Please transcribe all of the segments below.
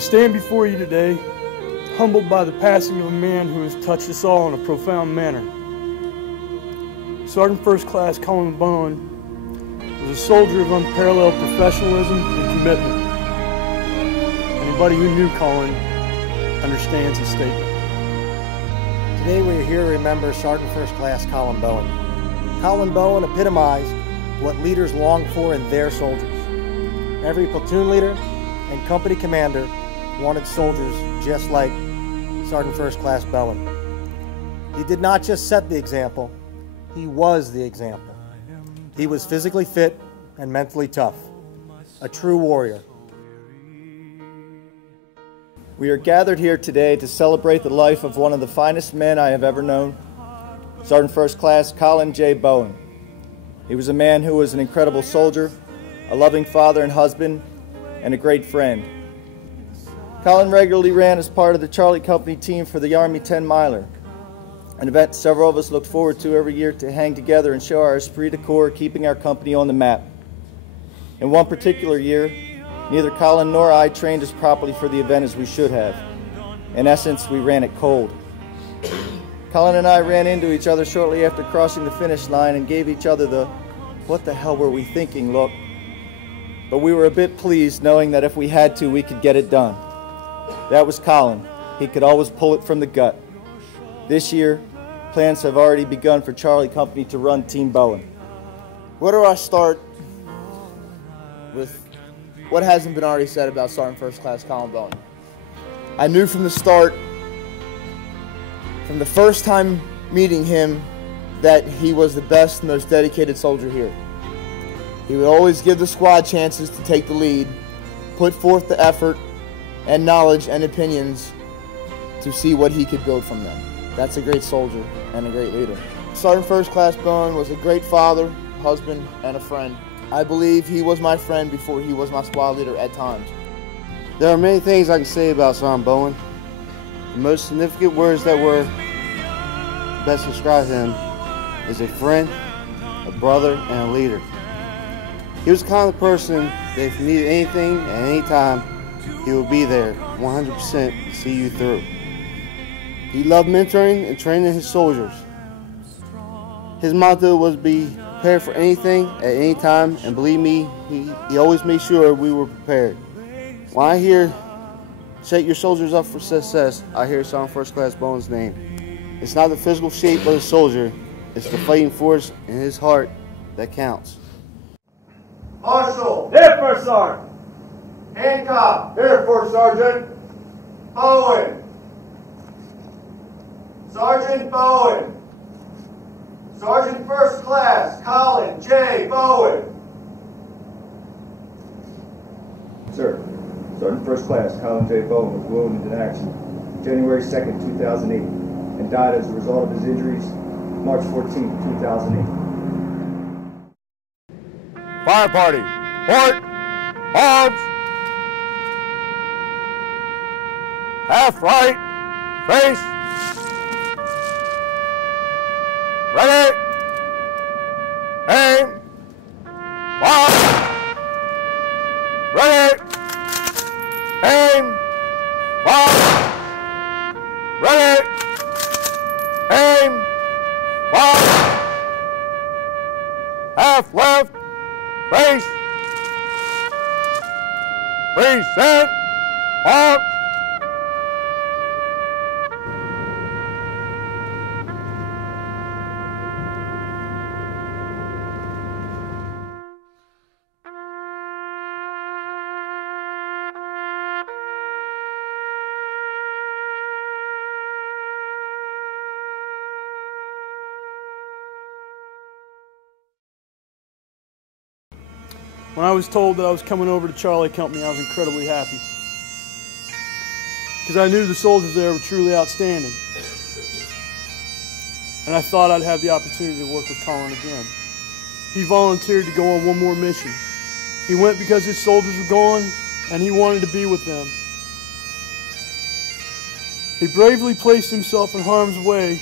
I stand before you today, humbled by the passing of a man who has touched us all in a profound manner. Sergeant First Class Collin Bowen was a soldier of unparalleled professionalism and commitment. Anybody who knew Collin understands his statement. Today we are here to remember Sergeant First Class Collin Bowen. Collin Bowen epitomized what leaders long for in their soldiers. Every platoon leader and company commander wanted soldiers just like Sergeant First Class Bowen. He did not just set the example, he was the example. He was physically fit and mentally tough, a true warrior. We are gathered here today to celebrate the life of one of the finest men I have ever known, Sergeant First Class Collin J. Bowen. He was a man who was an incredible soldier, a loving father and husband, and a great friend. Collin regularly ran as part of the Charlie Company team for the Army 10-miler, an event several of us looked forward to every year to hang together and show our esprit de corps, keeping our company on the map. In one particular year, neither Collin nor I trained as properly for the event as we should have. In essence, we ran it cold. Collin and I ran into each other shortly after crossing the finish line and gave each other the "what the hell were we thinking" look. But we were a bit pleased knowing that if we had to, we could get it done. That was Collin. He could always pull it from the gut. This year, plans have already begun for Charlie Company to run Team Bowen. Where do I start with what hasn't been already said about Sergeant First Class Collin Bowen? I knew from the start, from the first time meeting him, that he was the best, most dedicated soldier here. He would always give the squad chances to take the lead, put forth the effort and knowledge and opinions to see what he could build from them. That's a great soldier and a great leader. Sergeant First Class Bowen was a great father, husband, and a friend. I believe he was my friend before he was my squad leader at times. There are many things I can say about Sergeant Bowen. The most significant words that were best describe him is a friend, a brother, and a leader. He was the kind of person that if you needed anything at any time, he would be there 100% to see you through. He loved mentoring and training his soldiers. His motto was be prepared for anything at any time, and believe me, he always made sure we were prepared. When I hear "set your soldiers up for success," I hear Sergeant First Class Bowen's name. It's not the physical shape of the soldier, it's the fighting force in his heart that counts. Marshal. Here, First Sergeant. Hancock. Here, First Sergeant. Bowen. Sergeant Bowen. Sergeant First Class Collin J. Bowen. Sir, Sergeant First Class Collin J. Bowen was wounded in action January 2nd, 2008, and died as a result of his injuries March 14th, 2008. Fire party, port, arms, half right, face, ready, aim, fire, ready, aim, fire, ready, aim, fire, half left, face, reset, arms. When I was told that I was coming over to Charlie Company, I was incredibly happy, because I knew the soldiers there were truly outstanding, and I thought I'd have the opportunity to work with Collin again. He volunteered to go on one more mission. He went because his soldiers were gone, and he wanted to be with them. He bravely placed himself in harm's way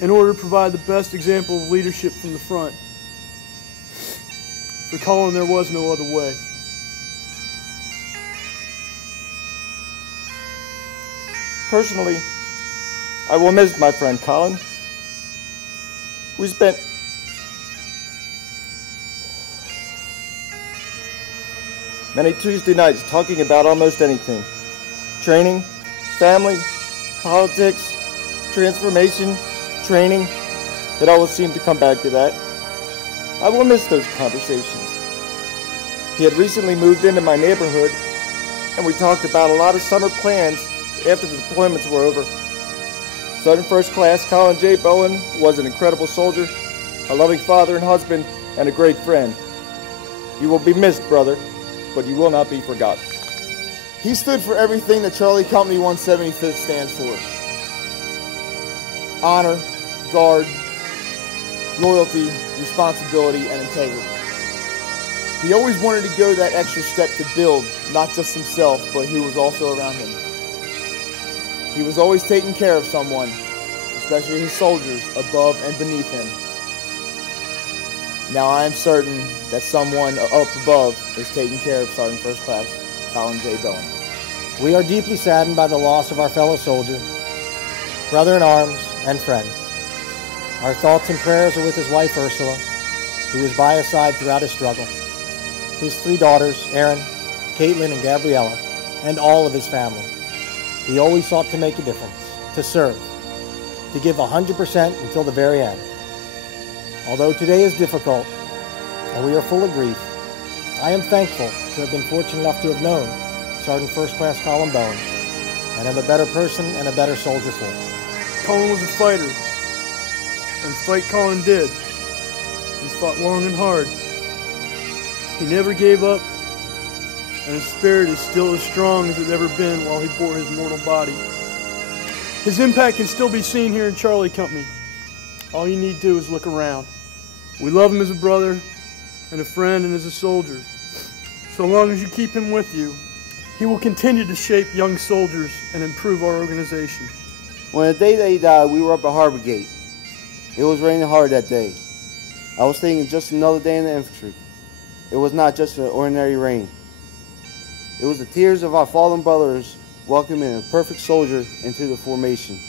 in order to provide the best example of leadership from the front. For Collin, there was no other way. Personally, I will miss my friend Collin. We spent many Tuesday nights talking about almost anything. Training, family, politics, transformation, training. It always seemed to come back to that. I will miss those conversations. He had recently moved into my neighborhood, and we talked about a lot of summer plans after the deployments were over. Sergeant First Class Collin J. Bowen was an incredible soldier, a loving father and husband, and a great friend. You will be missed, brother, but you will not be forgotten. He stood for everything that Charlie Company 175th stands for. Honor, guard, loyalty, responsibility, and integrity. He always wanted to go that extra step to build, not just himself, but who was also around him. He was always taking care of someone, especially his soldiers above and beneath him. Now I am certain that someone up above is taking care of Sergeant First Class Collin J. Bowen. We are deeply saddened by the loss of our fellow soldier, brother in arms, and friend. Our thoughts and prayers are with his wife Ursula, who was by his side throughout his struggle, his 3 daughters, Erin, Caitlin, and Gabriella, and all of his family. He always sought to make a difference, to serve, to give 100% until the very end. Although today is difficult, and we are full of grief, I am thankful to have been fortunate enough to have known Sergeant First Class Collin Bowen, and am a better person and a better soldier for it. Collin was a fighter, and fight Collin did. He fought long and hard. He never gave up, and his spirit is still as strong as it ever been while he bore his mortal body. His impact can still be seen here in Charlie Company. All you need to do is look around. We love him as a brother and a friend and as a soldier. So long as you keep him with you, he will continue to shape young soldiers and improve our organization. When the day that he died, we were up at Harbor Gate. It was raining hard that day. I was thinking just another day in the infantry. It was not just an ordinary rain. It was the tears of our fallen brothers welcoming a perfect soldier into the formation.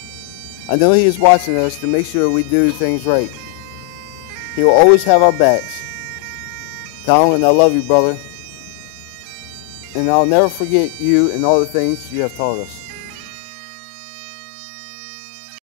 I know he is watching us to make sure we do things right. He will always have our backs. Collin, I love you, brother. And I'll never forget you and all the things you have taught us.